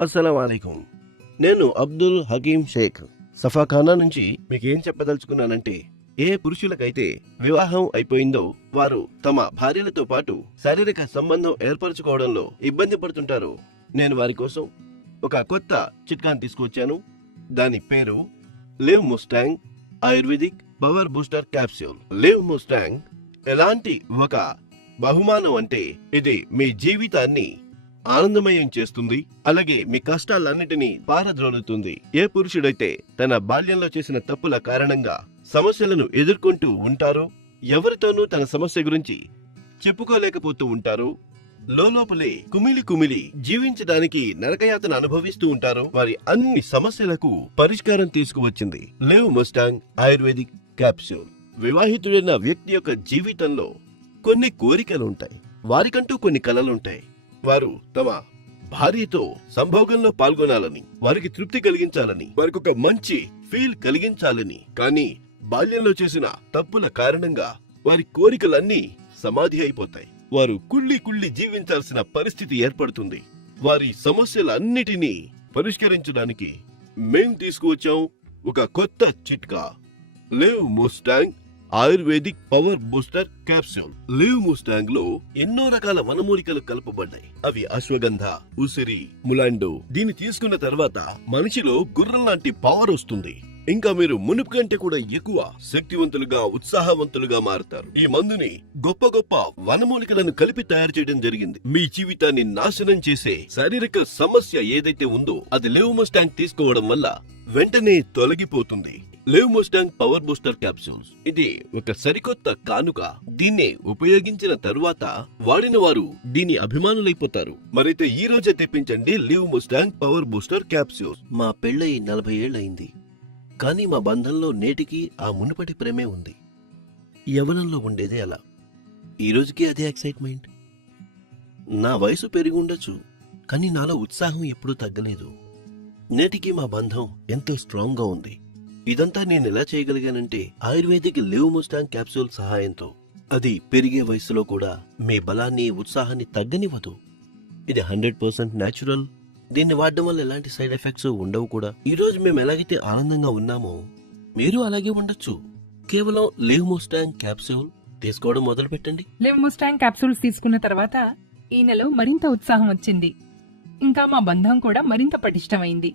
అస్సలం వాలేకుం. నేను అబ్దుల్ హకీం షేక్ సఫాఖానా నుంచి మీకేం చెప్పదలుచుకున్నానంటే, ఏ పురుషులకైతే వివాహం అయిపోయిందో వారు తమ భార్యలతో పాటు శారీరక సంబంధం ఏర్పరచుకోవడంలో ఇబ్బంది పడుతుంటారు. నేను వారి కోసం ఒక కొత్త చిట్కాని తీసుకొచ్చాను. దాని పేరు live Mustang ayurvedic power booster capsule. Live Mustang ఎలాంటి ఒక బహుమానం అంటే, ఇది మీ జీవితాన్ని ఆనందమయం చేస్తుంది. అలాగే మీ కష్టాలన్నిటినీ పారద్రోలుతుంది. ఏ పురుషుడైతే తన బాల్యంలో చేసిన తప్పుల కారణంగా సమస్యలను ఎదుర్కొంటూ ఉంటారో, ఎవరితోనూ తన సమస్య గురించి చెప్పుకోలేకపోతూ ఉంటారో, లోపలే కుమిలి కుమిలి జీవించడానికి నరకయాతన అనుభవిస్తూ ఉంటారో, వారి అన్ని సమస్యలకు పరిష్కారం తీసుకువచ్చింది లివ్ ముస్టాంగ్ ఆయుర్వేదిక్ క్యాప్సూల్. వివాహితుడైన వ్యక్తి యొక్క జీవితంలో కొన్ని కోరికలు ఉంటాయి, వారికంటూ కొన్ని కలలుంటాయి. వారు తమ భార్యతో సంభోగంలో పాల్గొనాలని, వారికి తృప్తి కలిగించాలని, వారికి ఒక మంచి ఫీల్ కలిగించాలని. కానీ బాల్యంలో చేసిన తప్పుల కారణంగా వారి కోరికలన్నీ సమాధి అయిపోతాయి. వారు కుళ్ళి కుళ్ళి జీవించాల్సిన పరిస్థితి ఏర్పడుతుంది. వారి సమస్యలన్నిటినీ పరిష్కరించడానికి మేం తీసుకువచ్చాం ఒక కొత్త చిట్కా, live Mustang ayurvedic power booster capsule. Live Mustang లో ఎన్నో రకాల వనమూలికలు కలపబడ్డాయి. అవి అశ్వగంధ, ఉసిరి, ములాండో. దీన్ని తీసుకున్న తర్వాత మనిషిలో గుర్రం లాంటి పవర్ వస్తుంది. ఇంకా మీరు మునుపు కంటే కూడా ఎక్కువ శక్తివంతులుగా, ఉత్సాహవంతులుగా మారుతారు. ఈ మందుని గొప్ప గొప్ప వనమూలికలను కలిపి తయారు చేయడం జరిగింది. మీ జీవితాన్ని నాశనం చేసే శారీరక సమస్య ఏదైతే ఉందో, అది లివ్ ముస్టాంగ్ తీసుకోవడం వల్ల వెంటనే తొలగిపోతుంది. Live Mustang power booster capsules ఇది ఒక సరికొత్త కానుక. దీన్నే ఉపయోగించిన తరువాత వాడిన వారు దీని అభిమానులైపోతారు. మరైతే ఈ రోజే తెప్పించండి live Mustang power booster capsules. మా పెళ్ళై 40 ఏళ్లయింది, కానీ మా బంధంలో నేటికి ఆ మునుపటి ప్రేమే ఉంది. యవ్వనంలో ఉండేదే అలా, ఈ రోజుకి అదే ఎక్సైట్మెంట్. నా వయసు పెరిగి ఉండొచ్చు, కానీ నాలో ఉత్సాహం ఎప్పుడూ తగ్గలేదు. నేటికి మా బంధం ఎంతో స్ట్రాంగ్ గా ఉంది. ఇదంతా నేను ఎలా చేయగలిగానంటే, ఆయుర్వేదిక్ లివ్ ముస్టాంగ్ క్యాప్సూల్ సహాయంతో. అది పెరిగే వయసులో కూడా మీ బలాన్ని, ఉత్సాహాన్ని తగ్గనివ్వదు. ఇది 100% న్యాచురల్. దీన్ని వాడడం వల్ల ఎలాంటి సైడ్ ఎఫెక్ట్స్ ఉండవు కూడా. ఈ రోజు మేము ఎలాగైతే ఆనందంగా ఉన్నామో, మీరు అలాగే ఉండొచ్చు. కేవలం లివ్ ముస్టాంగ్ క్యాప్సూల్ తీసుకోవడం మొదలు పెట్టండి. లివ్ ముస్టాంగ్ క్యాప్సూల్స్ తీసుకున్న తర్వాత ఈ నెల మరింత ఉత్సాహం వచ్చింది. ఇంకా మా బంధం కూడా మరింత పటిష్టమైంది.